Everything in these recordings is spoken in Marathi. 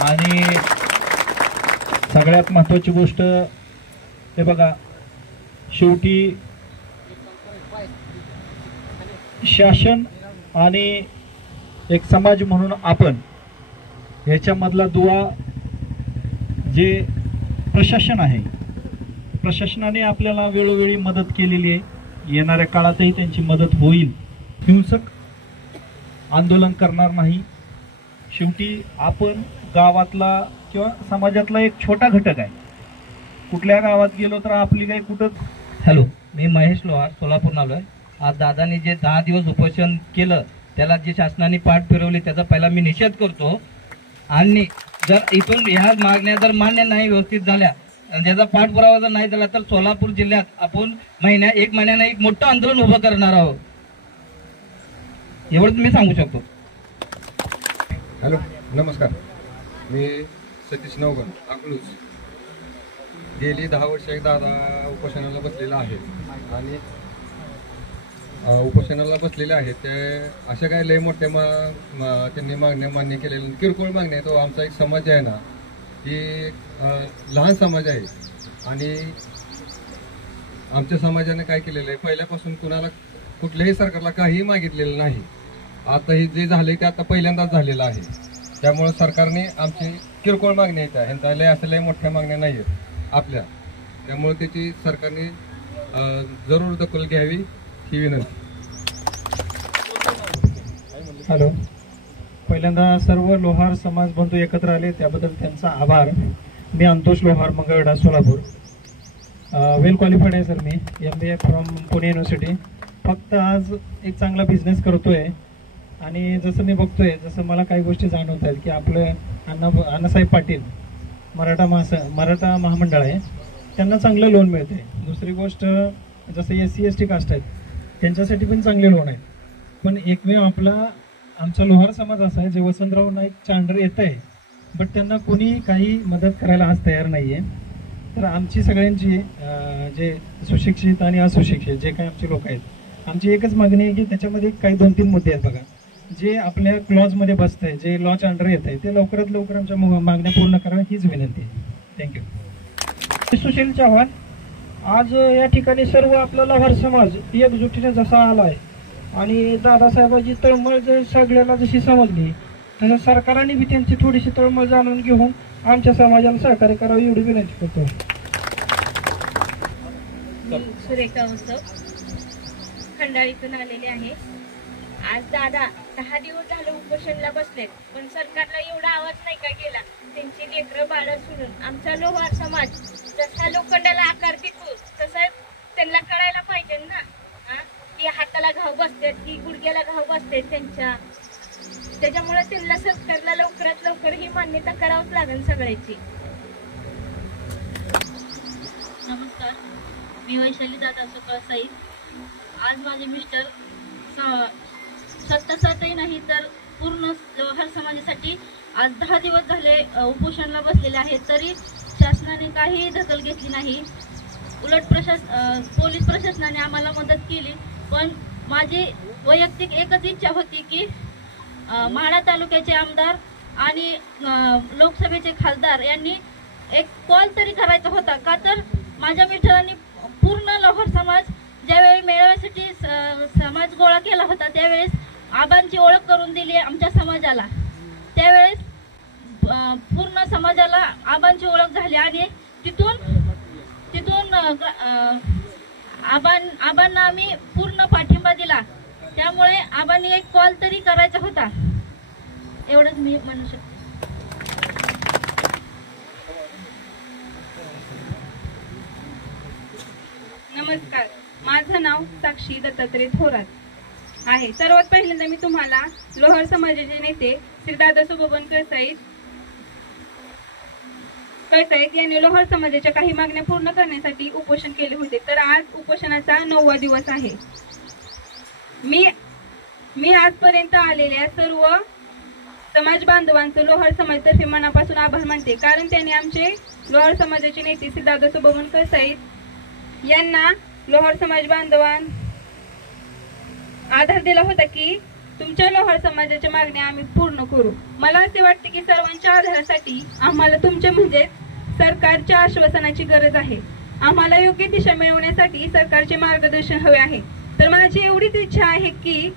आणि सगळ्यात महत्त्वाची गोष्ट हे बघा, शेवटी शासन आणि एक समाज म्हणून आपण ह्याच्यामधला दुवा जे प्रशासन आहे, प्रशासनाने आपल्याला वेळोवेळी मदत केलेली आहे, येणाऱ्या काळातही त्यांची मदत होईल. हिंसक आंदोलन करणार नाही. शेवटी आपण गावातला किंवा समाजातला एक छोटा घटक आहे. कुठल्या गावात गेलो तर आपली काही कुठं. हॅलो, मी महेश लोहार, सोलापूर आलोय. आज दादानी जे 10 दिवस उपोषण केलं त्याला जे शासनाने पाठ फिरवली त्याचा पहिला मी निषेध करतो. आणि जर इथून ह्या मागण्या जर मान्य नाही व्यवस्थित झाल्या, ज्याचा पाठपुरावा जर नाही झाला तर सोलापूर जिल्ह्यात आपण एक महिन्याने एक मोठं आंदोलन उभं करणार आहोत, एवढंच मी सांगू शकतो. हॅलो, नमस्कार. मी सतीश नवगण, अकलूज. गेली 10 वर्ष एक दादा उपोषणाला बसलेला आहे आणि उपोषणाला बसलेले आहेत. ते अशा काही लय मोठ्या त्यांनी मागण्या मान्य केलेल्या किरकोळ मागण्या. तो आमचा एक समाज आहे ना, की लहान समाज आहे आणि आमच्या समाजाने काय केलेलं आहे, पहिल्यापासून कुणाला कुठल्याही सरकारला काहीही मागितलेलं नाही. आता हे जे झाले ते आता पहिल्यांदाच झालेलं आहे. त्यामुळे सरकारने आमची किरकोळ मागण्या आहेत, ह्यांचा लय असं लय मोठ्या मागण्या नाही आहेत आपल्या. त्यामुळे त्याची सरकारने जरूर दखल घ्यावी ही विनंती. हॅलो, पहिल्यांदा सर्व लोहार समाज बंधू एकत्र आले त्याबद्दल त्यांचा आभार. मी अंतोष लोहार, मंगळवेढा, सोलापूर. वेल क्वालिफाईड आहे sir. Me MBA from Pune university. फक्त आज एक चांगला बिझनेस करतोय आणि जसं मी बघतोय, जसं मला काही गोष्टी जाणवत आहेत की आपलं अण्णासाहेब पाटील मराठा महामंडळ आहे, त्यांना चांगलं लोन मिळते. दुसरी गोष्ट, जसं SC ST कास्ट आहेत त्यांच्यासाठी पण चांगले लोन आहेत. पण एकमेव आमचा लोहार समाज असा आहे जे वसंतराव नाईकच्या अंडर येत आहे, बट त्यांना कोणी काही मदत करायला आज तयार नाही आहे. तर आमची सगळ्यांची जे सुशिक्षित आणि अസുशिक्षित जे काही आमचे लोक आहेत, आमची एकच मागणी आहे की त्याच्यामध्ये काही 2-3 मुद्दे आहेत बघा, जे आपल्या क्लॉजमध्ये बसत आहे, जे लॉच्या अंडर येत आहे, ते लवकरात लवकर आमच्या मागण्या पूर्ण कराव्या हीच विनंती आहे. थँक्यू. सुशील चव्हाण. आज या ठिकाणी सर्व आपला लोहार समाज एकजुटीने जसा आला आहे आणि दादासाहेबांची तळमळ जर सगळ्याला जशी समजली तसं सरकारने बी त्यांची थोडीशी तळमळ जाणून घेऊन आमच्या समाजाला सहकार्य करावं एवढी विनंती करतो. सुरेखा उत्सव खंडाळीतून आलेले आहे. आज दादा 10 दिवस झालं उपोषणला बसलेत, पण सरकारला एवढा आवाज नाही का गेला. त्यांची लेकरं बाळं सोडून आमचा लोहार समाज जसा लोखंडाला आकार देतो तसं त्यांना कळायला पाहिजे ना, की हाताला घाव बसतात की गुडघ्याला घाव बसतात त्यांच्या. त्याच्यामुळे त्यांना सरकारला लवकरात लवकर ही मान्यता करावंच लागेल सगळ्याची. नमस्कार, मी वैशाली दादा सुकाळ साई. आज माझे मिस्टर सत्तासातही नाही तर पूर्ण लोहार समाजासाठी आज 10 दिवस झाले उपोषणाला बसलेले आहेत, तरी शासनाने काही दखल घेतली नाही. उलट पोलीस प्रशासनाने आम्हाला मदत केली. पण माझी वैयक्तिक एकच इच्छा होती की म्हाडा तालुक्याचे आमदार आणि लोकसभेचे खासदार यांनी एक कॉल तरी करायचा होता. का तर माझ्या मिस्टरांनी पूर्ण लोहार समाज ज्यावेळी मेळाव्यासाठी समाज गोळा केला होता त्यावेळेस आबांची ओळख करून दिली आमच्या समाजाला. त्यावेळेस पूर्ण समाजाला आबांची ओळख झाली आणि तिथून आबांना आम्ही पूर्ण पाठिंबा दिला. त्यामुळे आबांनी एक कॉल तरी करायचा होता, एवढंच मी म्हणू शकते. नमस्कार, माझं नाव साक्षी दत्तात्रय थोरात आहे. सर्वात पहिल्यांदा मी तुम्हाला लोहार समाजाचे नेते श्री दादा बबन कळसाईत यांनी लोहार समाजाच्या काही मागण्या पूर्ण करण्यासाठी उपोषण केले होते. तर आज उपोषणाचा 9वा दिवस आहे. मी आजपर्यंत आलेल्या सर्व समाज बांधवांचं लोहार समाजातर्फे मनापासून आभार मानते, कारण त्यांनी आमचे लोहार समाजाचे नेते श्री दादा बबन कळसाईत यांना लोहार समाज बांधवां आधार दिला होता की तुमच्या लोहार समाजाच्या मागण्या आम्ही पूर्ण करू. मला असे वाटते की सर्वांच्या आधारासाठी आम्हाला तुमच्या म्हणजे सरकारच्या आश्वासनाची गरज आहे. आम्हाला योग्य दिशा मिळवण्यासाठी सरकारचे मार्गदर्शन हवे आहे. तर माझी एवढीच इच्छा आहे की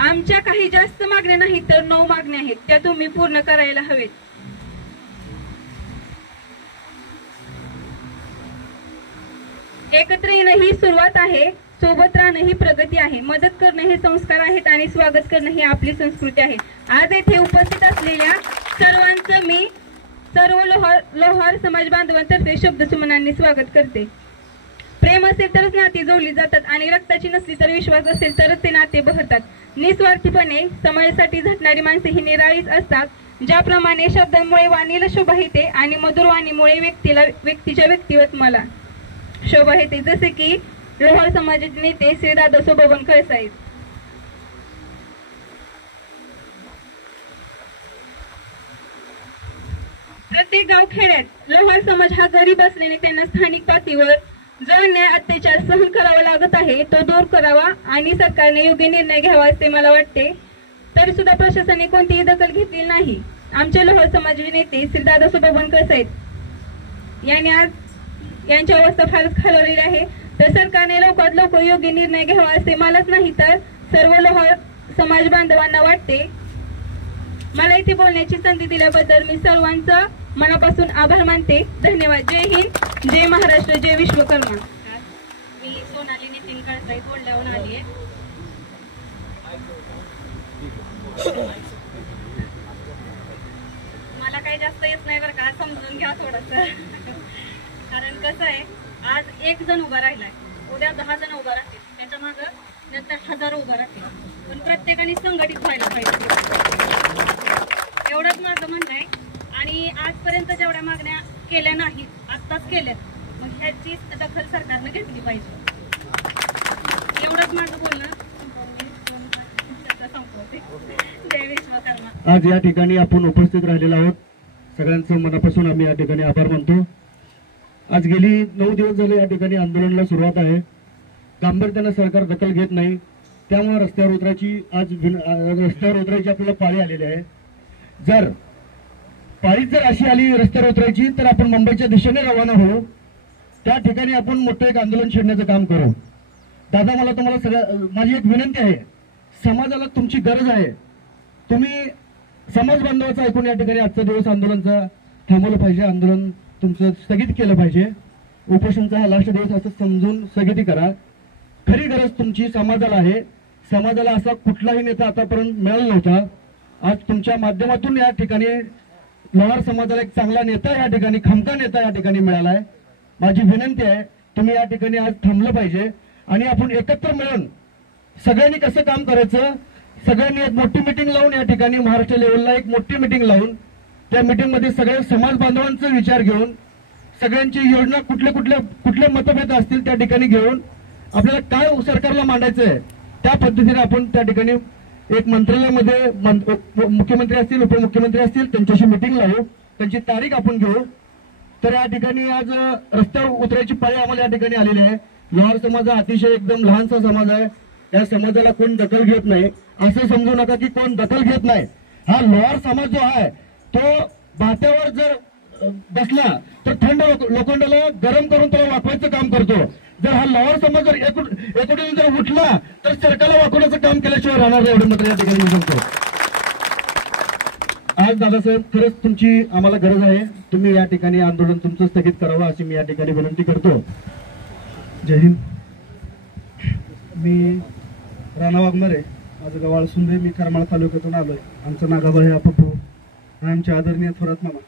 आमच्या काही जास्त मागण्या नाही तर 9 मागण्या आहेत, त्या तुम्ही पूर्ण करायला हवेत. एकत्र येणं ही सुरुवात आहे, सोबत राहणं ही प्रगती आहे, मदत करणं हे संस्कार आहेत आणि स्वागत करणं ही आपली संस्कृती आहे. आज येथे उपस्थित असलेल्या सर्वांचं मी सर्व लोहार समाज बांधवांतर्फे शब्दसुमनांनी स्वागत करते. प्रेम असेल तरच नाती जोडली जातात आणि रक्ताची नसली तर विश्वास असेल तरच ते नाते बहरतात. निस्वार्थीपणे समाजासाठी झटणारी माणसे ही निराळीच असतात. ज्याप्रमाणे शब्दांमुळे वाणीला शोभा येते आणि मधुर वाणीमुळे व्यक्तीच्या व्यक्तिमत्वाला शोभा येते, जसे की लोहार समाजाचे नेते श्री दादा बबन कळसाहेब. प्रत्येक गावखेड्यात लोहार समाज हा गरीब असल्याने त्यांना स्थानिक पातळीवर जो अन्याय अत्याचार सहन करावा लागत आहे तो दूर करावा आणि सरकारने योग्य निर्णय घ्यावा असे मला वाटते. तरी सुद्धा प्रशासनाने कोणतीही दखल घेतली नाही. आमचे लोहार समाजाचे नेते श्री दादा बबन कळसाहेब यांनी आज यांची अवस्था फारच खालावलेली आहे. तर सरकारने लवकरात लवकर योग्य निर्णय घ्यावा असे मलाच नाही तर सर्व लोहार समाज बांधवांना वाटते. मला इथे बोलण्याची संधी दिल्याबद्दल मी सर्वांचं मनापासून आभार मानते. धन्यवाद. जय हिंद, जय महाराष्ट्र, जय विश्वकर्मा. मी सोनाली नितीन कळसाई बोलल्याहून आली आहे. मला काही जास्त येत नाही बरं का, समजून घ्या थोडस. कारण कसं आहे, आज 1 जण उभा राहिलाय, उद्या 10 जण उभा राहतील, त्याच्या मागे नंतर 1000 उभा राहतील. पण प्रत्येकाने संघटित व्हायला पाहिजे, एवढंच माझं म्हणणं आहे. आणि आजपर्यंत जेवढ्या मागण्या केल्या नाहीत, आत्ताच केल्या, मग ह्याची दखल सरकारनं घेतली पाहिजे. एवढंच माझं बोलणं संपवते. जय विश्वकर्मा. आज या ठिकाणी आपण उपस्थित राहिलेलो आहोत. सगळ्यांचं मनापासून आम्ही या ठिकाणी आभार मानतो. आज गेली 9 दिवस झाले या ठिकाणी आंदोलनाला सुरुवात आहे. गांभीर्याने सरकार दखल घेत नाही, त्यामुळे रस्त्यावर उतरायची आपल्याला पाळी आलेली आहे. जर पाळीच अशी आली रस्त्यावर उतरायची तर आपण मुंबईच्या दिशेने रवाना होऊ. त्या ठिकाणी आपण मोठं एक आंदोलन छेडण्याचं काम करू. दादा, मला तुम्हाला माझी एक विनंती आहे, समाजाला तुमची गरज आहे. तुम्ही समाज बांधवाचं ऐकून या ठिकाणी आजचा दिवस आंदोलनाचा थांबवलं पाहिजे. आंदोलन तुमचं स्थगित केलं पाहिजे. उपोषणचा हा लास्ट दिवस असं समजून स्थगिती करा. खरी गरज तुमची समाजाला आहे. समाजाला असा कुठलाही नेता आतापर्यंत मिळाला नव्हता. आज तुमच्या माध्यमातून या ठिकाणी लोहार समाजाला एक चांगला नेता या ठिकाणी, खमका नेता या ठिकाणी मिळालाय. माझी विनंती आहे, तुम्ही या ठिकाणी आज थांबलं पाहिजे आणि आपण एकत्र मिळून सगळ्यांनी कसं काम करायचं, सगळ्यांनी एक मोठी मिटिंग लावून या ठिकाणी महाराष्ट्र लेवलला एक मोठी मिटिंग लावून त्या मिटिंग मध्ये सगळ्या समाज बांधवांचा विचार घेऊन सगळ्यांची योजना कुठले मतभेद असतील त्या ठिकाणी घेऊन आपल्याला काय सरकारला मांडायचं आहे त्या पद्धतीने आपण त्या ठिकाणी एक मंत्रालयामध्ये मुख्यमंत्री असतील, उपमुख्यमंत्री असतील, त्यांच्याशी मिटिंग लावू, त्यांची तारीख आपण घेऊ. तर या ठिकाणी आज रस्त्यावर उतरायची पाळी आम्हाला या ठिकाणी आलेली आहे. लोहार समाज हा अतिशय एकदम लहानसा समाज आहे. या समाजाला कोण दखल घेत नाही असं समजू नका की कोण दखल घेत नाही. हा लोहार समाज जो आहे तो बात्यावर जर बसला तर थंड लोखंडाला गरम करून त्याला वाकवायचं काम करतो. जर हा लोहार समाज जर एकोडीने जर उठला तर सरकारला वाकवण्याचं काम केल्याशिवाय राहणार नाही, एवढं मात्र या ठिकाणी मी सांगतो. आज दादासाहेब, खरंच तुमची आम्हाला गरज आहे. तुम्ही या ठिकाणी आंदोलन तुमचं स्थगित करावं अशी मी या ठिकाणी विनंती करतो. जय हिंद. मी राणा वाघमारे, माझं गाव आळसुंदे, मी करमाळ तालुक्यातून आलोय. आमचं नागाबा हे अपपू आणि आमचे आदरणीय थोरात मामा.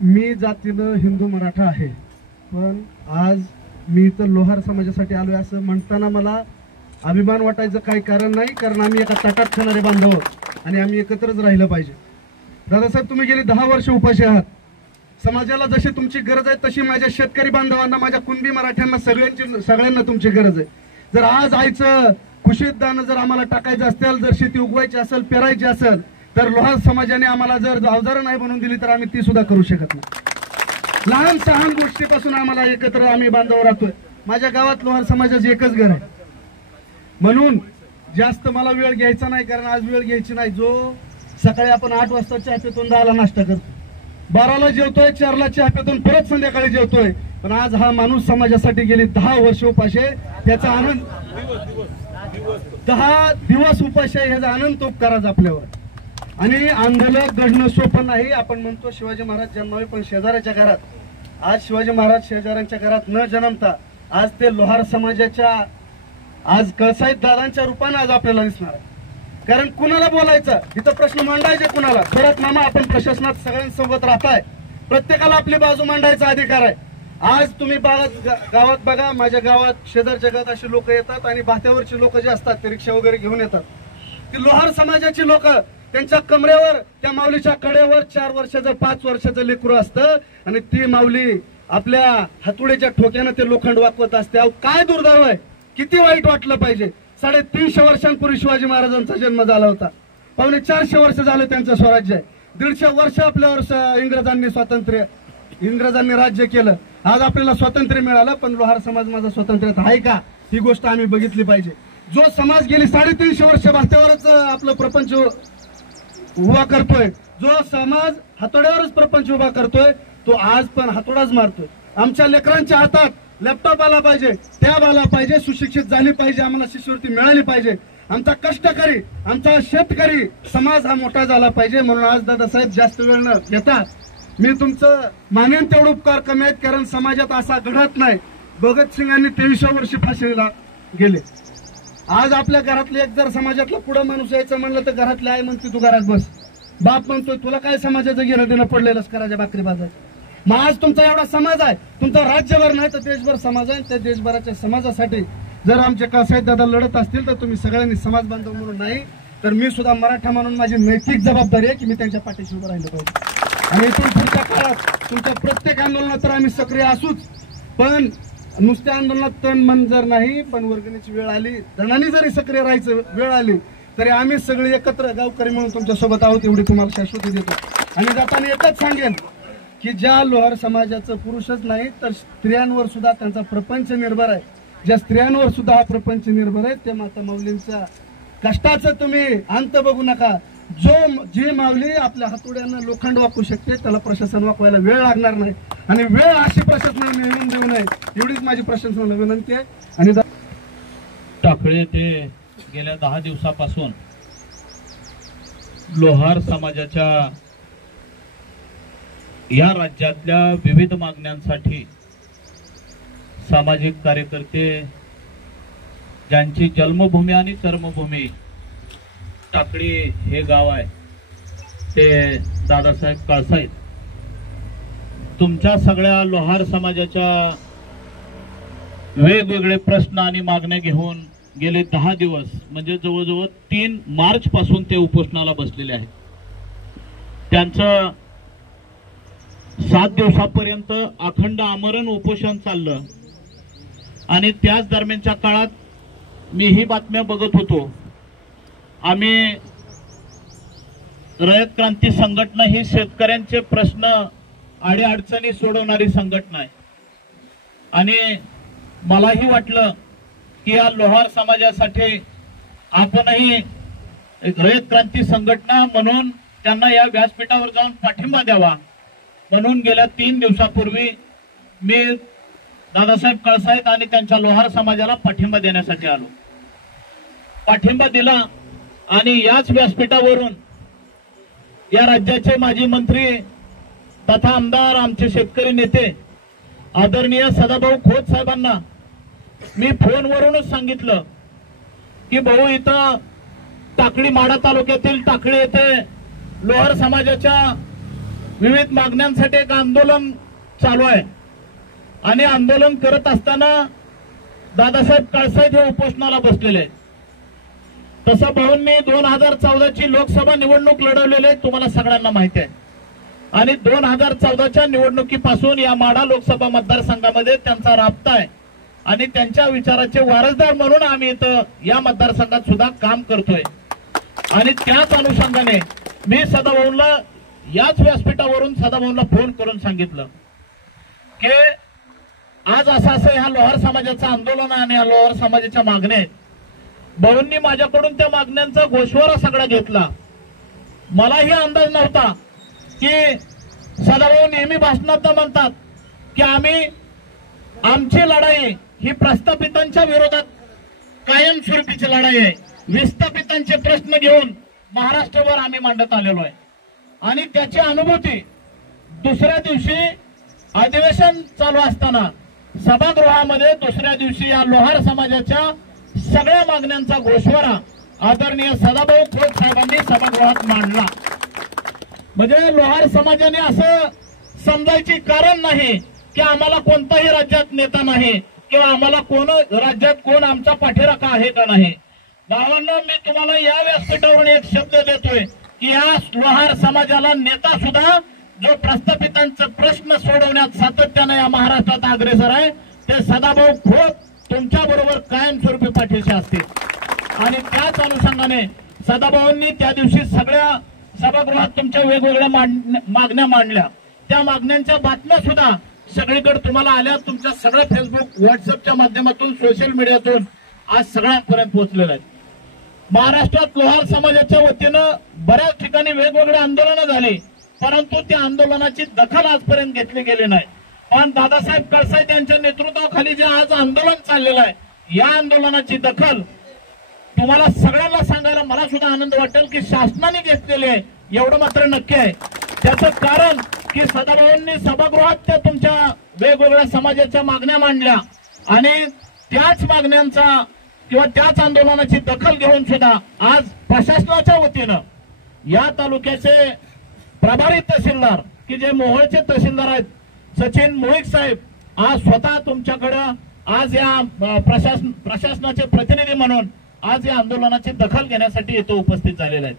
मी जातीनं हिंदू मराठा आहे, पण आज मी इथं लोहार समाजासाठी आलोय असं म्हणताना मला अभिमान वाटायचं काही कारण नाही, कारण आम्ही एका ताटात खाणारे बांधव आणि आम्ही एकत्रच राहिलं पाहिजे. दादासाहेब, तुम्ही गेली 10 वर्ष उपाशी आहात. समाजाला जशी तुमची गरज आहे तशी माझ्या शेतकरी बांधवांना, माझ्या कुणबी मराठ्यांना सगळ्यांना तुमची गरज आहे. जर आज आईचं खुशीत दाणं जर आम्हाला टाकायचं असेल, जर शेती उगवायची असेल, पेरायची असेल, तर लोहार समाजाने आम्हाला जर अवजारं नाही बनवून दिली तर आम्ही ती सुद्धा करू शकत नाही. लहान सहान गोष्टीपासून आम्हाला एकत्र आम्ही बांधव राहतोय. माझ्या गावात लोहार समाजाचं एकच घर आहे. म्हणून जास्त मला वेळ घ्यायचा नाही, कारण आज वेळ घ्यायची नाही. जो सकाळी आपण 8 वाजता चहा पितून 10ला नाश्ता करतो, 12ला जेवतोय, 4ला चहा पितून परत संध्याकाळी जेवतोय, पण आज हा माणूस समाजासाठी गेली 10 वर्ष उपाशी आहे. त्याचा आनंद 10 दिवस उपाशी आहे, ह्याचा आनंद तो करायचा आपल्यावर. आणि आंधळं घडणं सोपं नाही. आपण म्हणतो शिवाजी महाराज जन्मावे, पण शेजाऱ्याच्या घरात. आज शिवाजी महाराज शेजाऱ्यांच्या घरात न जन्मता आज ते लोहार समाजाच्या आज कळसाहेब दादांच्या रूपाने आज आपल्याला दिसणार आहे. कारण कुणाला बोलायचं, इथं प्रश्न मांडायचे कुणाला? परत मामा आपण प्रशासनात सगळ्यांसोबत राहताय, प्रत्येकाला आपली बाजू मांडायचा अधिकार आहे. आज तुम्ही गावात बघा, माझ्या गावात शेजारच्या गावात अशी लोक येतात आणि भात्यावरची लोक जे असतात ते रिक्षा वगैरे घेऊन येतात. ती लोहार समाजाची लोक, त्यांच्या कमरेवर त्या माऊलीच्या कडेवर 4 वर्षाचं 5 वर्षाचं लेकरू असतं आणि ती माऊली आपल्या हातुड्याच्या ठोक्यानं ते लोखंड वाकवत असते. अहो काय दुर्दैव आहे, किती वाईट वाटलं पाहिजे. 350 वर्षांपूर्वी शिवाजी महाराजांचा जन्म झाला होता, 450 वर्ष झालं त्यांचं स्वराज्य आहे. 150 वर्ष आपल्यावर इंग्रजांनी राज्य केलं. आज आपल्याला स्वातंत्र्य मिळालं, पण लोहार समाज माझा स्वातंत्र्यात आहे का, ही गोष्ट आम्ही बघितली पाहिजे. जो समाज गेली 350 वर्ष भात्यावरच आपलं प्रपंच उभा करतोय, जो समाज हातोड्यावरच प्रपंच उभा करतोय, तो आज पण हातोडाच मारतोय. आमच्या लेकरांच्या हातात लॅपटॉप आला पाहिजे, टॅब आला पाहिजे, सुशिक्षित झाली पाहिजे, आम्हाला शिष्यवृत्ती मिळाली पाहिजे. आमचा कष्टकरी, आमचा शेतकरी समाज हा मोठा झाला पाहिजे. म्हणून आज दादासाहेब जास्त वेळ न घेता मी तुमचं मानेन तेवढं उपकार कमी आहेत, कारण समाजात असा घडत नाही. भगतसिंगांनी 23 वर्षी फाशीला गेले. आज आपल्या घरातले एक जर समाजातला पुढं माणूस यायचं म्हणलं तर घरातले आई म्हणते तू घरात बस, बाप म्हणतोय तुला काय समाजाचं घेणं देणं पडलेलं करायच्या भाकरी बाजायचं. मग आज तुमचा एवढा समाज आहे, तुमचा राज्यभर नाही तर देशभर समाज आहे. त्या देशभराच्या समाजासाठी जर आमचे कळसाहेब दादा लढत असतील तर तुम्ही सगळ्यांनी समाज बांधव म्हणून नाही तर मी सुद्धा मराठा म्हणून माझी नैतिक जबाबदारी आहे की मी त्यांच्या पाठीशी उभं राहिलं पाहिजे. आणि इथून पुढच्या काळात तुमच्या प्रत्येक आंदोलनात तर आम्ही सक्रिय असूच, पण नुसत्या आंदोलनात तन मन जर नाही, पण वर्गणीची वेळ आली, जणांनी जरी सक्रिय राहायचं वेळ आली तरी आम्ही सगळे एकत्र गावकरी म्हणून तुमच्या सोबत आहोत, एवढी तुम्हाला शाश्वती देतो. आणि जाताना एकच सांगेन की ज्या लोहार समाजाचं पुरुषच नाही तर स्त्रियांवर सुद्धा त्यांचा प्रपंच निर्भर आहे, ज्या स्त्रियांवर सुद्धा हा प्रपंच निर्भर आहे, त्या माता माऊलींच्या कष्टाचं तुम्ही अंत बघू नका. जी माऊली आपल्या हातोड्यानं लोखंड वाकू शकते त्याला प्रशासन वाकवायला वेळ लागणार नाही, आणि वेळ अशी प्रशासनाने मिळवून देऊ नये एवढीच माझी प्रशासनाला विनंती आहे. आणि टाकळी ते गेल्या 10 दिवसापासून लोहार समाजाच्या या राज्यातल्या विविध मागण्यांसाठी सामाजिक कार्यकर्ते, ज्यांची जन्मभूमी आणि कर्मभूमी टाकळी हे गाव आहे, ते दादासाहेब कळसाहेब, तुमच्या सगळ्या लोहार समाजाच्या वेगवेगळे प्रश्न आणि मागण्या घेऊन गेले 10 दिवस म्हणजे जवळजवळ 3 मार्च पासून ते उपोषणाला बसलेले आहेत. त्यांचं 7 दिवसापर्यंत अखंड आमरण उपोषण चाललं. आणि त्याच दरम्यानच्या काळात मी ही बातम्या बघत होतो. आम्ही रयत क्रांती संघटना ही शेतकऱ्यांचे प्रश्न अडीअडचणी सोडवणारी संघटना आहे, आणि मलाही वाटलं की या लोहार समाजासाठी आपणही एक रयत क्रांती संघटना म्हणून त्यांना या व्यासपीठावर जाऊन पाठिंबा द्यावा. म्हणून गेल्या 3 दिवसापूर्वी मी दादासाहेब कळसाहेब आणि त्यांच्या लोहार समाजाला पाठिंबा देण्यासाठी आलो. पाठिंबा दिला आणि याच व्यासपीठावरून या राज्याचे माजी मंत्री तथा आमदार, आमचे शेतकरी नेते आदरणीय सदाभाऊ खोत साहेबांना मी फोनवरूनच सांगितलं की भाऊ, इथं टाकळी माढा तालुक्यातील टाकळी येथे लोहार समाजाच्या विविध मागण्यांसाठी एक आंदोलन चालू आहे, आणि आंदोलन करत असताना दादासाहेब कळसाहेब हे उपोषणाला बसलेले आहेत. तसं भाऊंनी 2014ची लोकसभा निवडणूक लढवलेली आहे, तुम्हाला सगळ्यांना माहिती आहे. आणि 2014च्या निवडणुकीपासून या माढा लोकसभा मतदारसंघामध्ये त्यांचा राबता आहे, आणि त्यांच्या विचाराचे वारसदार म्हणून आम्ही इथं या मतदारसंघात सुद्धा काम करतोय. आणि त्याच अनुषंगाने मी सदाभाऊंना याच व्यासपीठावरून सदाभाऊंना फोन करून सांगितलं की आज असं ह्या लोहार समाजाचं आंदोलन आणि लोहार समाजाच्या मागण्या आहेत. भाऊंनी माझ्याकडून त्या मागण्यांचा गोषवारा सगळा घेतला. मलाही अंदाज नव्हता की सदाभाऊ नेहमी भाषणात म्हणतात की आमची लढाई ही प्रस्थापितांच्या विरोधात कायमस्वरूपीची लढाई आहे. विस्थापितांचे प्रश्न घेऊन महाराष्ट्रभर आम्ही मांडत आलेलो आहे. आणि त्याची अनुभूती दुसऱ्या दिवशी अधिवेशन चालू असताना सभागृहामध्ये दुसऱ्या दिवशी या लोहार समाजाच्या सगळ्या मागण्यांचा गोषवारा आदरणीय सदाभाऊ खोत साहेबांनी सभागृहात मांडला. म्हणजे लोहार समाजाने असं समजायचे कारण नाही की आम्हाला कोणताही राज्यात नेता नाही किंवा आम्हाला कोण राज्यात कोण आमचा पाठीराखा आहे का नाही. भावांनो, मी तुम्हाला या व्यासपीठावरून एक शब्द देतोय की या लोहार समाजाला नेता सुद्धा जो प्रस्थापितांचे प्रश्न सोडवण्यात सातत्याने या महाराष्ट्रात अग्रेसर आहे ते सदाभाऊ खोत तुमच्या बरोबर कायमस्वरूपी पाठीशी असतील. आणि त्याच अनुषंगाने सदाभाऊंनी त्या दिवशी सगळ्या सभागृहात तुमच्या वेगवेगळ्या मागण्या मांडल्या. त्या मागण्यांच्या बातम्या सुद्धा सगळीकडे तुम्हाला आल्या. तुमच्या सगळ्या फेसबुक व्हॉट्सअपच्या माध्यमातून सोशल मीडियातून आज सगळ्यांपर्यंत पोहोचलेल्या आहेत. महाराष्ट्रात लोहार समाजाच्या वतीनं बऱ्याच ठिकाणी वेगवेगळे आंदोलनं झाली, परंतु त्या आंदोलनाची दखल आजपर्यंत घेतली गेली नाही. पण दादासाहेब कळसाई यांच्या नेतृत्वाखाली जे आज आंदोलन चाललेलं आहे या आंदोलनाची दखल तुम्हाला सगळ्यांना सांगायला मला सुद्धा आनंद वाटेल की शासनाने घेतलेली आहे एवढं मात्र नक्की आहे. त्याचं कारण की सदाभाऊंनी सभागृहात त्या तुमच्या वेगवेगळ्या समाजाच्या मागण्या मांडल्या आणि त्याच मागण्यांचा किंवा त्याच आंदोलनाची दखल घेऊन सुद्धा आज प्रशासनाच्या वतीनं या तालुक्याचे प्रभारी तहसीलदार की जे मोहोळचे तहसीलदार आहेत सचिन मोहिक साहेब आज स्वतः तुमच्याकडं आज या प्रशासनाचे प्रतिनिधी म्हणून आज या आंदोलनाची दखल घेण्यासाठी इथं उपस्थित झालेले आहेत.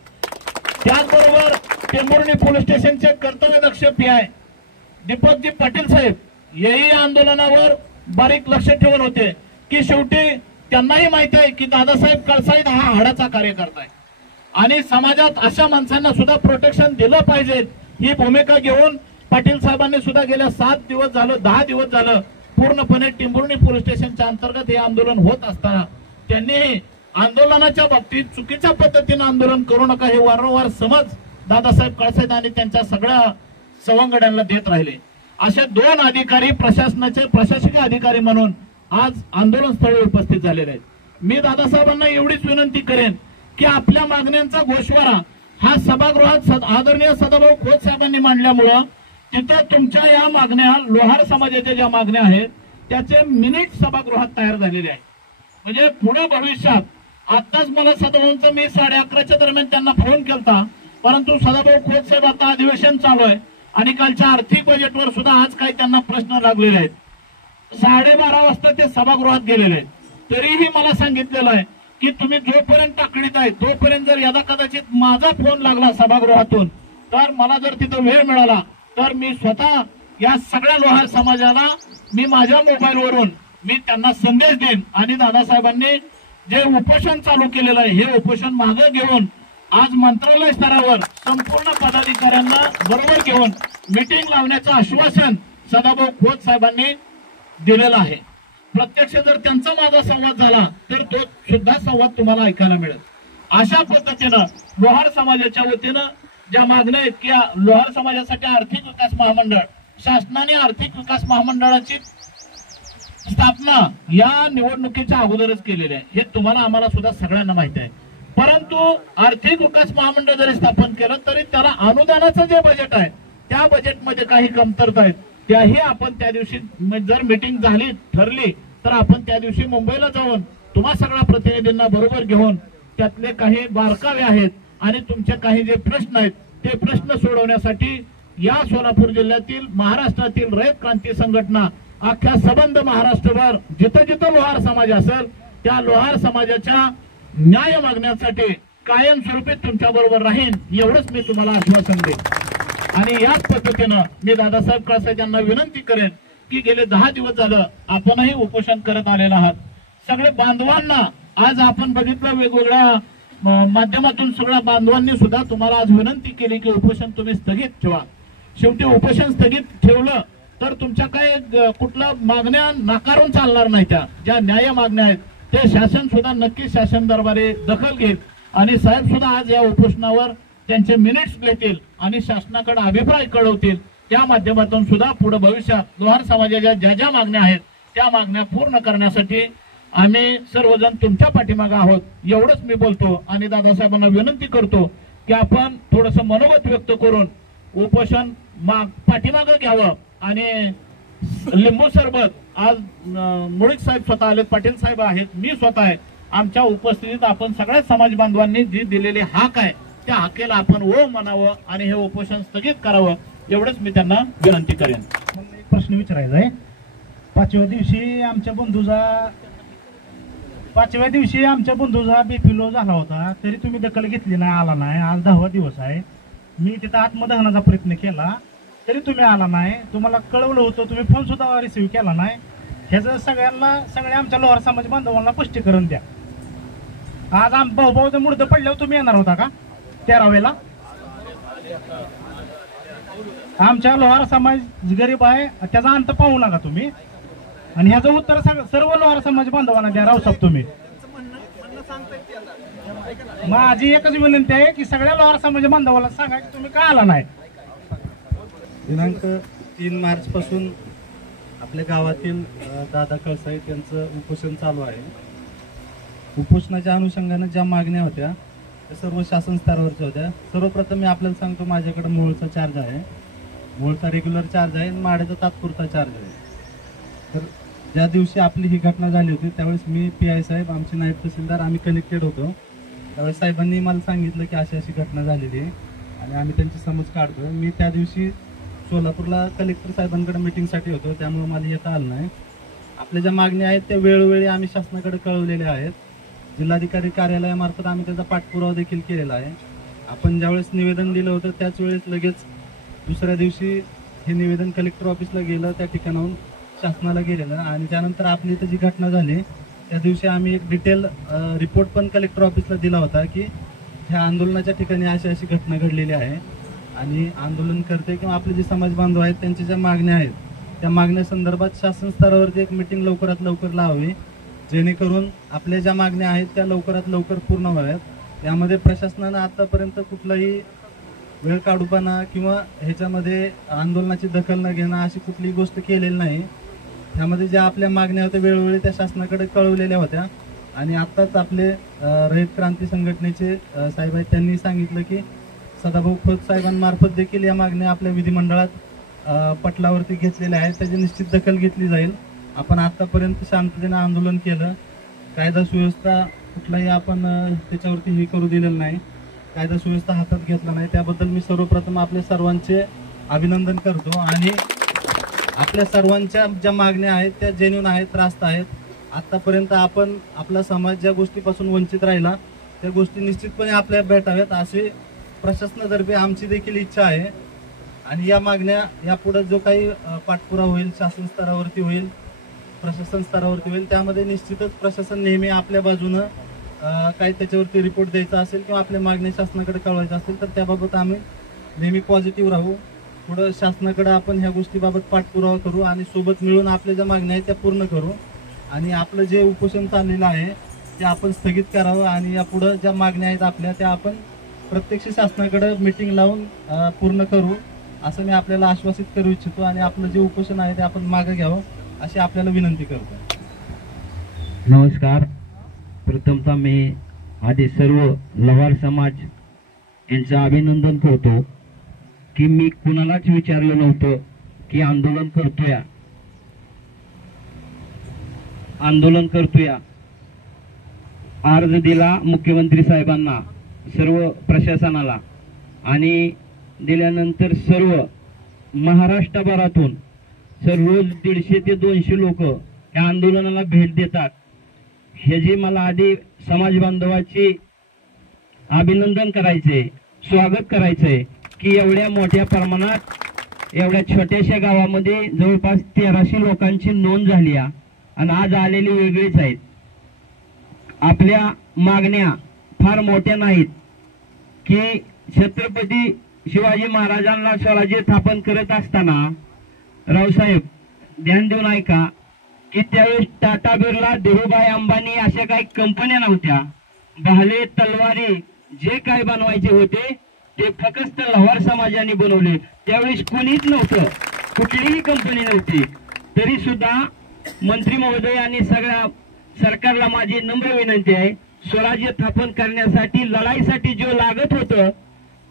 त्याचबरोबर टेंभुर्णी पोलीस स्टेशनचे कर्तव्यदक्ष पीआय दीपकजी पाटील साहेब हेही या आंदोलनावर बारीक लक्ष ठेवून होते की शेवटी त्यांनाही माहिती आहे की दादासाहेब कळसाई हा हाडाचा कार्यकर्ता आहे आणि समाजात अशा माणसांना सुद्धा प्रोटेक्शन दिलं पाहिजे ही भूमिका घेऊन पाटील साहेबांनी सुद्धा गेल्या 7 दिवस झालं 10 दिवस झालं पूर्णपणे टेंभुर्णी पोलीस स्टेशनच्या अंतर्गत हे आंदोलन होत असताना त्यांनी आंदोलनाच्या बाबतीत चुकीच्या पद्धतीनं आंदोलन करू नका हे वारंवार समज दादासाहेब कळसाई आणि त्यांच्या सगळ्या सवंगड्यांना देत राहिले. असे 2 अधिकारी प्रशासनाचे प्रशासकीय अधिकारी म्हणून आज आंदोलन स्थळी उपस्थित झालेले आहेत. मी दादासाहेबांना एवढीच विनंती करेन की आपल्या मागण्यांचा गोषवारा हा सभागृहात आदरणीय सदाभाऊ खोत साहेबांनी मांडल्यामुळं तिथं तुमच्या या मागण्या लोहार समाजाच्या ज्या मागण्या आहेत त्याचे मिनिट सभागृहात तयार झालेले आहेत. म्हणजे पुढे भविष्यात आताच मला सदाभाऊंचा मी 11:30च्या दरम्यान त्यांना फोन केलता, परंतु सदाभाऊ खोत साहेब आता अधिवेशन चालू आहे आणि कालच्या आर्थिक बजेटवर सुद्धा आज काही त्यांना प्रश्न लागलेले आहेत. 12:30 वाजता ते सभागृहात गेलेले आहेत. तरीही मला सांगितलेलं आहे की तुम्ही जोपर्यंत टाकळीत आहे तोपर्यंत जर यदा कदाचित माझा फोन लागला सभागृहातून तर मला जर तिथं वेळ मिळाला तर मी स्वतः या सगळ्या लोहार समाजाला मी माझ्या मोबाईलवरून मी त्यांना संदेश देईन आणि दादासाहेबांनी जे उपोषण चालू केलेलं आहे हे उपोषण मागे घेऊन आज मंत्रालय स्तरावर संपूर्ण पदाधिकाऱ्यांना बरोबर घेऊन मीटिंग लावण्याचं आश्वासन सदाभाऊ खोत साहेबांनी दिलेलं आहे. प्रत्यक्ष जर त्यांचा माझा संवाद झाला तर तो सुद्धा संवाद तुम्हाला ऐकायला मिळेल. अशा पद्धतीनं लोहार समाजाच्या वतीनं ज्या मागण्या आहेत की लोहार समाजासाठी आर्थिक विकास महामंडळ शासनाने आर्थिक विकास महामंडळाची स्थापना या निवडणुकीच्या अगोदरच केलेली आहे हे तुम्हाला आम्हाला सुद्धा सगळ्यांना माहिती आहे. परंतु आर्थिक विकास महामंडळ जरी स्थापन केलं तरी त्याला अनुदानाचं जे बजेट आहे त्या बजेटमध्ये काही कमतरता आहेत त्याही आपण त्या दिवशी जर मीटिंग झाली ठरली तर आपण त्या दिवशी मुंबईला जाऊन तुम्हा सगळ्या प्रतिनिधींना बरोबर घेऊन त्यातले काही बारकावे आहेत आणि तुमचे काही जे प्रश्न आहेत ते प्रश्न सोडवण्यासाठी या सोलापूर जिल्ह्यातील महाराष्ट्रातील रयत क्रांती संघटना अख्ख्या सबंध महाराष्ट्रभर जिथं जिथं लोहार समाज असेल त्या लोहार समाजाच्या न्याय मागण्यासाठी कायमस्वरूपी तुमच्या बरोबर राहीन एवढंच मी तुम्हाला आश्वासन देईन. आणि याच पद्धतीनं मी दादासाहेब कळसाई यांना विनंती करेन की गेले 10 दिवस झालं आपणही उपोषण करत आलेला आहात. सगळे बांधवांना आज आपण बघितलं वेगवेगळ्या माध्यमातून सगळ्या बांधवांनी सुद्धा तुम्हाला आज विनंती केली की उपोषण तुम्ही स्थगित ठेवा. शेवटी उपोषण स्थगित ठेवलं तर तुमच्या काही कुठल्या मागण्या नाकारून चालणार नाही. त्या ज्या न्याय मागण्या आहेत ते शासन सुद्धा नक्की शासन दरबारी दखल घेईल आणि साहेब सुद्धा आज या उपोषणावर त्यांचे मिनिट्स घेतील आणि शासनाकडे अभिप्राय कळवतील. त्या माध्यमातून सुद्धा पुढे भविष्यात लोहार समाजाच्या ज्या ज्या मागण्या आहेत त्या मागण्या पूर्ण करण्यासाठी आम्ही सर्वजण तुमच्या पाठीमागे आहोत एवढंच मी बोलतो आणि दादासाहेबांना विनंती करतो की आपण थोडंसं मनोगत व्यक्त करून उपोषण पाठीमागे घ्यावं आणि लिंबू सरबत आज मुळीक साहेब स्वतः आले, पाटील साहेब आहेत, मी स्वतः आहे, आमच्या उपस्थितीत आपण सगळ्या समाज बांधवांनी जी दिलेली हाक आहे त्या हाकेला आपण ओ म्हणावं आणि हे उपोषण स्थगित करावं एवढंच मी त्यांना विनंती करेन. एक प्रश्न विचारायचा आहे. पाचव्या दिवशी आमच्या बंधूचा BP लो झाला होता तरी तुम्ही दखल घेतली नाही, आला नाही. आज 10वा दिवस आहे. मी तिथं आत्मदहनाचा प्रयत्न केला तरी तुम्ही आला नाही. तुम्हाला कळवलं होतं, तुम्ही फोन सुद्धा रिसिव्ह केला नाही. ह्याचं सगळ्या आमच्या लोहार समाज बांधवांना स्पष्टीकरण द्या. आज भाऊचं मुर्द पडल्यावर तुम्ही येणार होता का 13वेला? आमच्या लोहार समाज गरीब आहे त्याचा अंत पाहू नका तुम्ही आणि ह्याचं उत्तर सर्व लोहार समाज बांधवांना द्या. रावसाहेब तुम्ही, माझी एकच विनंती आहे की सगळ्या लोहार समाज बांधवांना सांगा की तुम्ही का आला नाही. दिनांक 3 मार्च पासून आपल्या गावातील दादा कळसाहेब यांचं उपोषण चालू आहे. उपोषणाच्या अनुषंगाने ज्या मागण्या होत्या त्या सर्व शासन स्तरावरच्या होत्या. सर्वप्रथम मी आपल्याला सांगतो, माझ्याकडे मोहोळचा चार्ज आहे, मोहोळचा रेग्युलर चार्ज आहे आणि माड्याचा तात्पुरता चार्ज आहे. तर ज्या दिवशी आपली ही घटना झाली होती त्यावेळेस मी PI साहेब, आमचे नायब तहसीलदार, आम्ही कनेक्टेड होतो. त्यावेळेस साहेबांनी मला सांगितलं की अशी अशी घटना झालेली आहे आणि आम्ही त्यांची समज काढतो. मी त्या दिवशी सोलापूरला कलेक्टर साहेबांकडे मिटिंगसाठी होतो, त्यामुळे मला येता आलं नाही. आपल्या ज्या मागण्या आहेत त्या वेळोवेळी आम्ही शासनाकडे कळवलेल्या आहेत. जिल्हाधिकारी कार्यालयामार्फत आम्ही त्याचा पाठपुरावा देखील केलेला आहे. आपण ज्यावेळेस निवेदन दिलं होतं त्याच वेळेस लगेच दुसऱ्या दिवशी हे निवेदन कलेक्टर ऑफिसला गेलं, त्या ठिकाणाहून शासनाला गेलेलं आणि त्यानंतर आपली इथं जी घटना झाली त्या दिवशी आम्ही एक डिटेल रिपोर्ट पण कलेक्टर ऑफिसला दिला होता की ह्या आंदोलनाच्या ठिकाणी अशी अशी घटना घडलेली आहे आणि आंदोलनकर्ते किंवा आपले जे समाज बांधव आहेत त्यांच्या ज्या मागण्या आहेत त्या मागण्या संदर्भात शासन स्तरावरती एक मिटिंग लवकरात लवकर लावावी, जेणेकरून आपल्या ज्या मागण्या आहेत त्या लवकरात लवकर पूर्ण व्हाव्यात. त्यामध्ये प्रशासनानं आतापर्यंत कुठलाही वेळ काढूपणा किंवा ह्याच्यामध्ये आंदोलनाची दखल न घेणं अशी कुठलीही गोष्ट केलेली नाही. त्यामध्ये ज्या आपल्या मागण्या होत्या वेळोवेळी त्या शासनाकडे कळवलेल्या होत्या आणि आत्ताच आपले रयत क्रांती संघटनेचे साहेब आहेत त्यांनी सांगितलं की सदाभाऊ खोत साहेबांमार्फत देखील या मागण्या आपल्या विधिमंडळात पटलावरती घेतलेल्या आहेत, त्याची निश्चित दखल घेतली जाईल. आपण आतापर्यंत शांततेने आंदोलन केलं, कायदा सुव्यवस्था कुठलाही आपण त्याच्यावरती हे करू दिलेलं नाही, कायदा सुव्यवस्था हातात घेतला नाही. त्याबद्दल मी सर्वप्रथम आपल्या सर्वांचे अभिनंदन करतो आणि आपल्या सर्वांच्या ज्या मागण्या आहेत त्या जेन्युइन आहेत, रास्त आहेत. आतापर्यंत आपण आपला समाज ज्या गोष्टीपासून वंचित राहिला त्या गोष्टी निश्चितपणे आपल्याला भेटाव्यात अशी प्रशासनातर्फे आमची देखील इच्छा आहे आणि या मागण्या यापुढे जो काही पाठपुरावा होईल शासन स्तरावरती होईल, प्रशासन स्तरावरती होईल, त्यामध्ये निश्चितच प्रशासन नेहमी आपल्या बाजूनं काही त्याच्यावरती रिपोर्ट द्यायचा असेल किंवा आपल्या मागण्या शासनाकडे कळवायच्या असेल तर त्याबाबत आम्ही नेहमी पॉझिटिव्ह राहू. पुढं शासनाकडे आपण ह्या गोष्टीबाबत पाठपुरावा करू आणि सोबत मिळून आपल्या ज्या मागण्या आहेत त्या पूर्ण करू आणि आपलं जे उपोषण चाललेलं आहे ते आपण स्थगित करावं आणि यापुढं ज्या मागण्या आहेत आपल्या त्या आपण प्रत्यक्ष शासनाकडे मीटिंग लावून पूर्ण करू असं मी आपल्याला आश्वासित करू इच्छितो आणि आपलं जे उपोषण आहे ते आपण मागे घ्यावं अशी आपल्याला विनंती करतो. नमस्कार. प्रथमतः मी आधी सर्व लोहार समाज यांचं अभिनंदन करतो की मी कुणालाच विचारलं नव्हतं की आंदोलन करतोय. अर्ज दिला मुख्यमंत्री साहेबांना, सर्व प्रशासनाला आणि दिल्यानंतर सर्व महाराष्ट्रभरातून रोज 150 ते 200 लोक या आंदोलनाला भेट देतात. हे जे मला आधी समाज बांधवाची अभिनंदन करायचंय, स्वागत करायचंय की एवढ्या मोठ्या प्रमाणात एवढ्या छोट्याशा गावामध्ये जवळपास 1300 लोकांची नोंद झाली आणि आज आलेली वेगळीच आहेत. आपल्या मागण्या फार मोठ्या नाहीत की छत्रपती शिवाजी महाराजांना स्वराज्य स्थापन करत असताना, रावसाहेब ध्यान देऊन ऐका, की त्यावेळेस टाटा बिर्ला, धीरूभाई अंबानी अशा काही कंपन्या नव्हत्या. भाले, तलवारी जे काय बनवायचे होते ते फक्त लोहार समाजाने बनवले. त्यावेळेस कोणीच नव्हतं, कुठलीही कंपनी नव्हती. तरी सुद्धा मंत्री महोदय आणि सगळ्या सरकारला माझी नम्र विनंती आहे, स्वराज्य स्थापन करण्यासाठी लढाईसाठी जो लागत होतं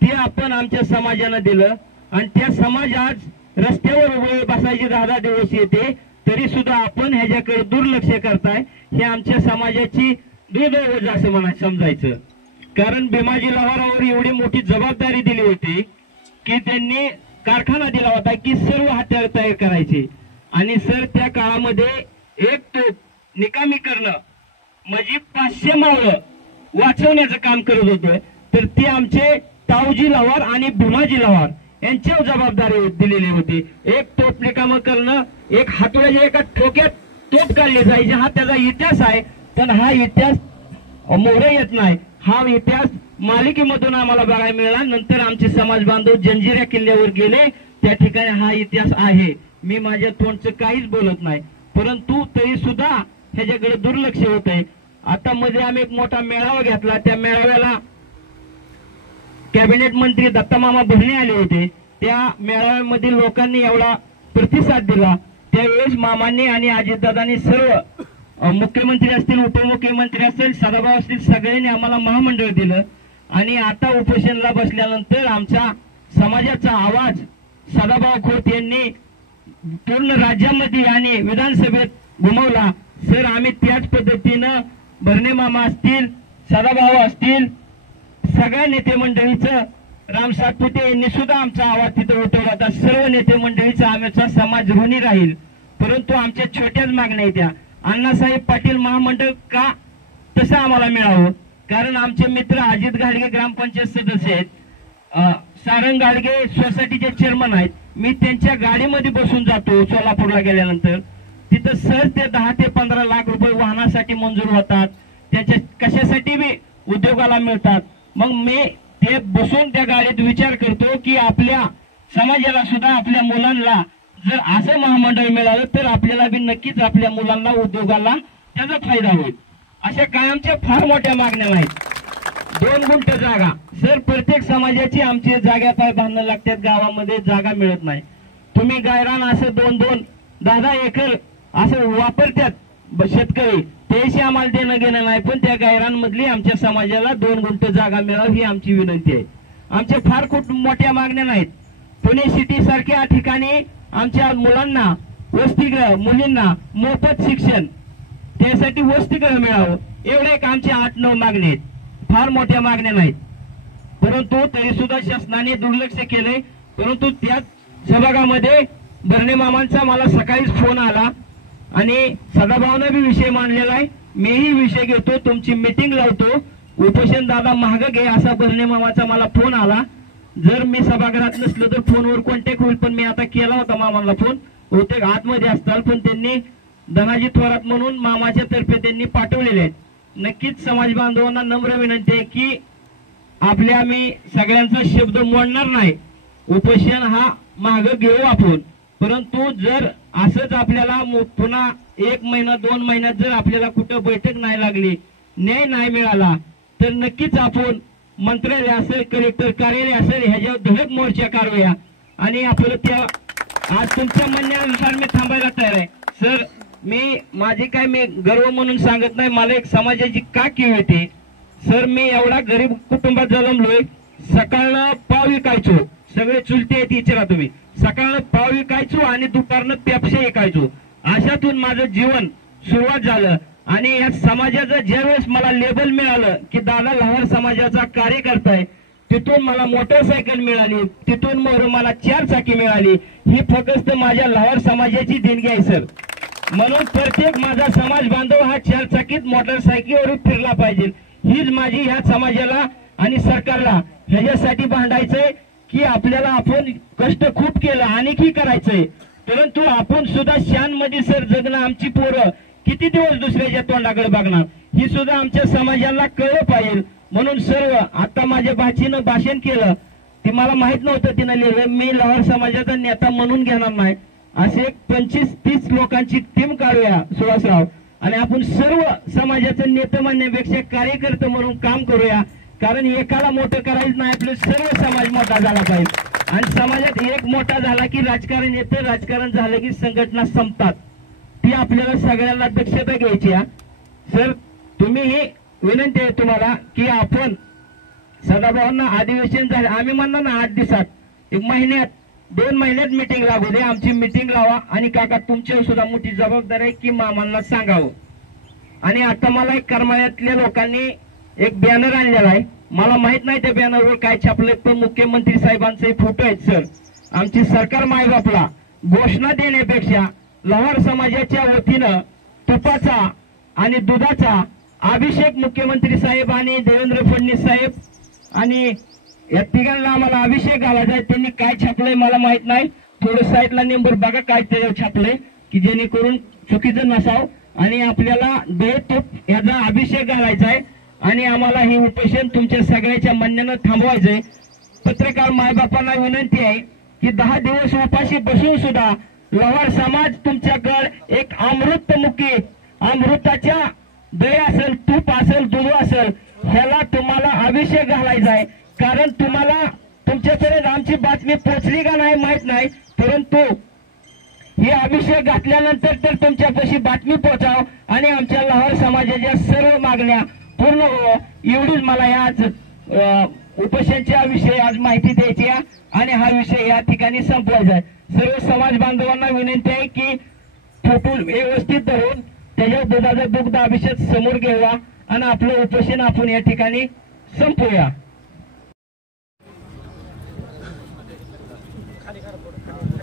ते आपण आमच्या समाजानं दिलं. आणि त्या समाज आज रस्त्यावर उभे बसायचे 10 दिवस येते, तरी सुद्धा आपण ह्याच्याकडे दुर्लक्ष करताय. हे आमच्या समाजाची दुर्दैव असं मला समजायचं. कारण भीमाजी लोहारावर एवढी मोठी जबाबदारी दिली होती की त्यांनी कारखाना दिला होता की सर्व हत्यार तयार करायचे. आणि सर त्या काळामध्ये एक तोप निकामी करणं म्हणजे 500 मावळं वाचवण्याचं काम करत होतं. तर ते आमचे ताऊजी लोहार आणि भीमाजी लोहार यांच्यावर जबाबदारी दिलेली होती. एक तोप निकामी करणं, एक हातोड्याच्या एका ठोक्यात तोप काढली जायची, हा त्याचा इतिहास आहे. पण हा इतिहास मोहरे येत नाही. हा इतिहास मालिकेमधून आम्हाला बघायला मिळाला. नंतर आमचे समाज बांधव जंजिरा किल्ल्यावर गेले, त्या ठिकाणी हा इतिहास आहे. मी माझ्या तोंडचं काहीच बोलत नाही, परंतु तरी सुद्धा ह्याच्याकडे दुर्लक्ष होत आहे. आता मध्ये आम्ही एक मोठा मेळावा घेतला. त्या मेळाव्याला कॅबिनेट मंत्री दत्तामामा भरणे आले होते. त्या मेळाव्यामध्ये लोकांनी एवढा प्रतिसाद दिला. त्यावेळेस मामांनी आणि अजितदादांनी सर्व मुख्यमंत्री असतील, उपमुख्यमंत्री असतील, सदाभाऊ असतील, सगळ्यांनी आम्हाला महामंडळ दिलं. आणि आता उपोषणला बसल्यानंतर आमच्या समाजाचा आवाज सदाभाऊ खोत यांनी पूर्ण राज्यामध्ये आणि विधानसभेत घुमवला. सर आम्ही त्याच पद्धतीनं भरणे मामा असतील, सदाभाऊ असतील, सगळ्या नेते मंडळीचं, राम सातपुते यांनी सुद्धा आमचा आवाज तिथे उठवला होता. सर्व नेते मंडळीचा आमचा समाज ऋणी राहील. परंतु आमच्या छोट्याच मागण्या येत्या. अण्णासाहेब पाटील महामंडळ का तसं आम्हाला मिळावं. कारण आमचे मित्र अजित गाडगे ग्रामपंचायत सदस्य आहेत, सारंग गाडगे सोसायटीचे चेअरमन आहेत. मी त्यांच्या गाडीमध्ये बसून जातो सोलापूरला गेल्यानंतर. तिथं सहज ते 10 ते 15 लाख रुपये वाहनासाठी मंजूर होतात, त्याच्या कशासाठी बी उद्योगाला मिळतात. मग मी ते बसून त्या गाडीत विचार करतो की आपल्या समाजाला सुद्धा, आपल्या मुलांना जर असं महामंडळ मिळालं तर आपल्याला बी नक्कीच आपल्या मुलांना, उद्योगाला त्याचा फायदा होईल. अशा कायमच्या फार मोठ्या मागण्या नाहीत. 2 गुंठ जागा, सर प्रत्येक समाजाची आमची जागा पाय बांधणं लागतात, गावामध्ये जागा मिळत नाही. तुम्ही गायरान असं 2-2, 10 एकर असं वापरतात शेतकरी, त्याशी आम्हाला देणं घेणं नाही. पण त्या गायरांमधली आमच्या समाजाला 2 गुंठ जागा मिळावी ही आमची विनंती आहे. आमच्या फार खूप मोठ्या मागण्या नाहीत. पुणे सिटी सारख्या ठिकाणी आमच्या मुलांना वसतिगृह, मुलींना मोफत शिक्षण, त्यासाठी वसतिगृह मिळावं, एवढे एक आमच्या 8-9 मागण्या आहेत. फार मोठ्या मागण्या नाहीत. परंतु तरी सुद्धा शासनाने दुर्लक्ष केले. परंतु त्याच सभागृहामध्ये भरणे मामांचा मला सकाळीच फोन आला आणि सदाभाऊने बी विषय मांडलेला आहे. मीही विषय घेतो, तुमची मीटिंग लावतो, उपोषण दादा महाग घे असा भरणे मामाचा मला फोन आला. जर मी सभागृहात नसलो तर फोनवर कॉन्टॅक्ट होईल. पण मी आता केला होता मामाला फोन, बहुतेक आतमध्ये असताल, पण त्यांनी धनाजी थोरात म्हणून मामाच्या तर्फे त्यांनी पाठवलेले आहेत. नक्कीच समाज बांधवांना नम्र विनंती आहे की आपल्या मी सगळ्यांचा शब्द मोडणार नाही. उपोषण हा माग घेऊ आपण, परंतु जर असंच आपल्याला पुन्हा 1 महिना 2 महिन्यात जर आपल्याला कुठं बैठक नाही लागली, न्याय नाही मिळाला, तर नक्कीच आपण मंत्रालय असेल, कलेक्टर कार्यालय असेल, ह्याच्यावर धडक मोर्चा काढूया. आणि आपलं त्या आज तुमच्या म्हणण्यानुसार मी थांबायला तयार आहे. सर मी गर्व म्हणून सांगत नाही, मला एक समाजाची का कीव येते. सर मी एवढा गरीब कुटुंबात जन्मलोय. सकाळनं पाव विकायचो, सगळे चुलते आहेत विचारा तुम्ही, सकाळनं पाव विकायचो आणि दुपारनं पेप्सी विकायचो. अशातून माझं जीवन सुरुवात झालं. आणि या समाजाचं ज्यावेळेस मला लेबल मिळालं की दादा लोहार समाजाचा कार्यकर्ता आहे, तिथून मला मोटरसायकल मिळाली, तिथून मला 4 चाकी मिळाली. ही फक्त माझ्या लोहार समाजाची देणगी आहे सर. म्हणून प्रत्येक माझा समाज बांधव हा 4 चाकीत मोटरसायकलीवर फिरला पाहिजे. हीच माझी ह्या समाजाला आणि सरकारला ह्याच्यासाठी भांडायचंय की आपल्याला आपण कष्ट खूप केलं, आणखी करायचंय, परंतु आपण सुद्धा शानमध्ये सर जगणं. आमची पोरं किती दिवस दुसऱ्याच्या तोंडाकडे बघणार ही सुद्धा आमच्या समाजाला कळलं पाहिजे. म्हणून सर्व आता माझ्या भाचीनं भाषण केलं, ते मला माहित नव्हतं तिनं लिहिलं. मी लोहार समाजाचा नेता म्हणून घेणार नाही, असे 25-30 लोकांची टीम काढूया सुहासराव, आणि आपण सर्व समाजाचं नेते म्हणण्यापेक्षा कार्यकर्ते म्हणून काम करूया. कारण एकाला मोठं करायचं नाही, आपलं सर्व समाज मोठा झाला पाहिजे. आणि समाजात एक मोठा झाला की राजकारण येतं, राजकारण झालं की संघटना संपतात. ती आपल्याला सगळ्यांना दक्षता घ्यायची. सर, तुम्ही ही विनंती आहे तुम्हाला की आपण सदाभाऊंना अधिवेशन झालं, आम्ही म्हणणार ना 8 दिवसात, 1 महिन्यात, 2 महिन्यात मीटिंग लागू दे, आमची मीटिंग लावा. आणि काका तुमच्यावर सुद्धा मोठी जबाबदारी आहे की मामांना सांगावं. आणि आता मला एक करमाळ्यातल्या लोकांनी एक बॅनर आणलेला आहे, मला माहित नाही त्या बॅनरवर काय छापलंय, पण मुख्यमंत्री साहेबांचे फोटो आहेत. सर, आमची सरकार मायबापला घोषणा देण्यापेक्षा लोहार समाजाच्या वतीनं तुपाचा आणि दुधाचा अभिषेक मुख्यमंत्री साहेब आणि देवेंद्र फडणवीस साहेब आणि या तिघांना आम्हाला अभिषेक घालायचा आहे. त्यांनी काय छापलंय मला माहित नाही, थोडं साईडला नंबर बघा काय त्याच्यावर छापलंय की जेणेकरून चुकीचं नसावं. आणि आपल्याला दही तूप याचा अभिषेक घालायचा आहे आणि आम्हाला हे उपोषण तुमच्या सगळ्याच्या म्हणण्यानं थांबवायचंय. पत्रकार मायबापांना विनंती आहे की 10 दिवस उपाशी बसून सुद्धा लोहार समाज तुमच्याकडे एक अमृतमुखी, अमृताच्या दही असेल, तूप असेल, दूध असेल, ह्याला तुम्हाला अभिषेक घालायचा आहे. कारण तुम्हाला तुमच्यापर्यंत आमची बातमी पोहोचली का नाही माहित नाही, परंतु हे अभिषेक घातल्यानंतर तर तुमच्यापाशी बातमी पोहोचाव आणि आमच्या लोहार समाजाच्या सर्व मागण्या पूर्ण हो, एवढीच मला आज उपोषणच्या विषयी आज माहिती द्यायची आहे आणि हा विषय या ठिकाणी संपवायचा आहे. सर्व समाज बांधवांना विनंती आहे की फोटो व्यवस्थित धरून त्याच्या दुधाचा दुग्ध अभिषेक समोर घ्यावा आणि आपलं उपोषण आपण या ठिकाणी संपवूया.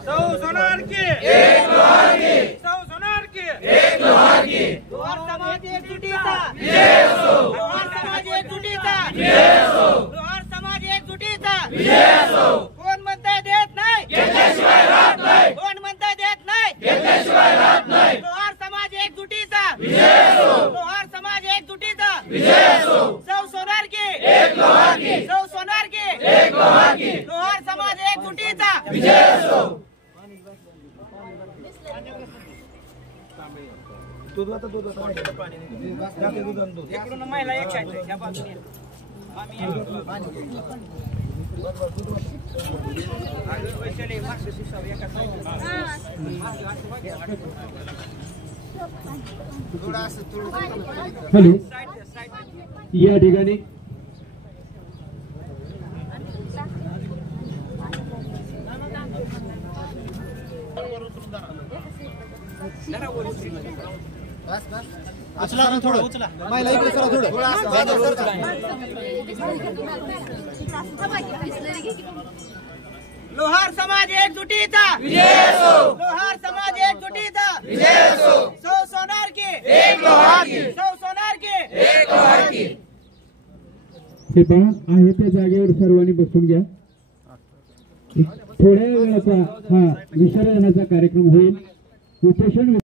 सोनार की एक लोहार की, सोनार की एक लोहार की, लोहार समाज एकजुटीचा विजय असो, लोहार समाज एकजुटीचा विजय असो, लोहार समाज एकजुटीचा विजय असो. कोण म्हणताय देत नाही, घेतल्याशिवाय राहत नाही, कोण म्हणताय देत नाही, घेतल्याशिवाय राहत नाही. लोहार समाज एकजुटीचा विजय असो, लोहार समाज एकजुटीचा विजय असो. सौ सोनार की एक लोहार की, सौ सोनार की एक लोहार की, लोहार समाज एकजुटीचा विजय असो. इकडून महिला एक साईड या बाजूने हॅलो, या ठिकाणी उचला थोडं, उचला महिला इकडे चला थोडं. लोहार समाज एकजुटीचा विजय असो, लोहार समाज एकजुटीचा विजय असो. सौ सोनार की एक लोहार की, सौ सोनार की एक लोहार की. हे पहा, आहे त्या जागेवर सर्वांनी बसून घ्या. थोड्या वेळाचा हा विसर्जनाचा कार्यक्रम होईल. उपोषण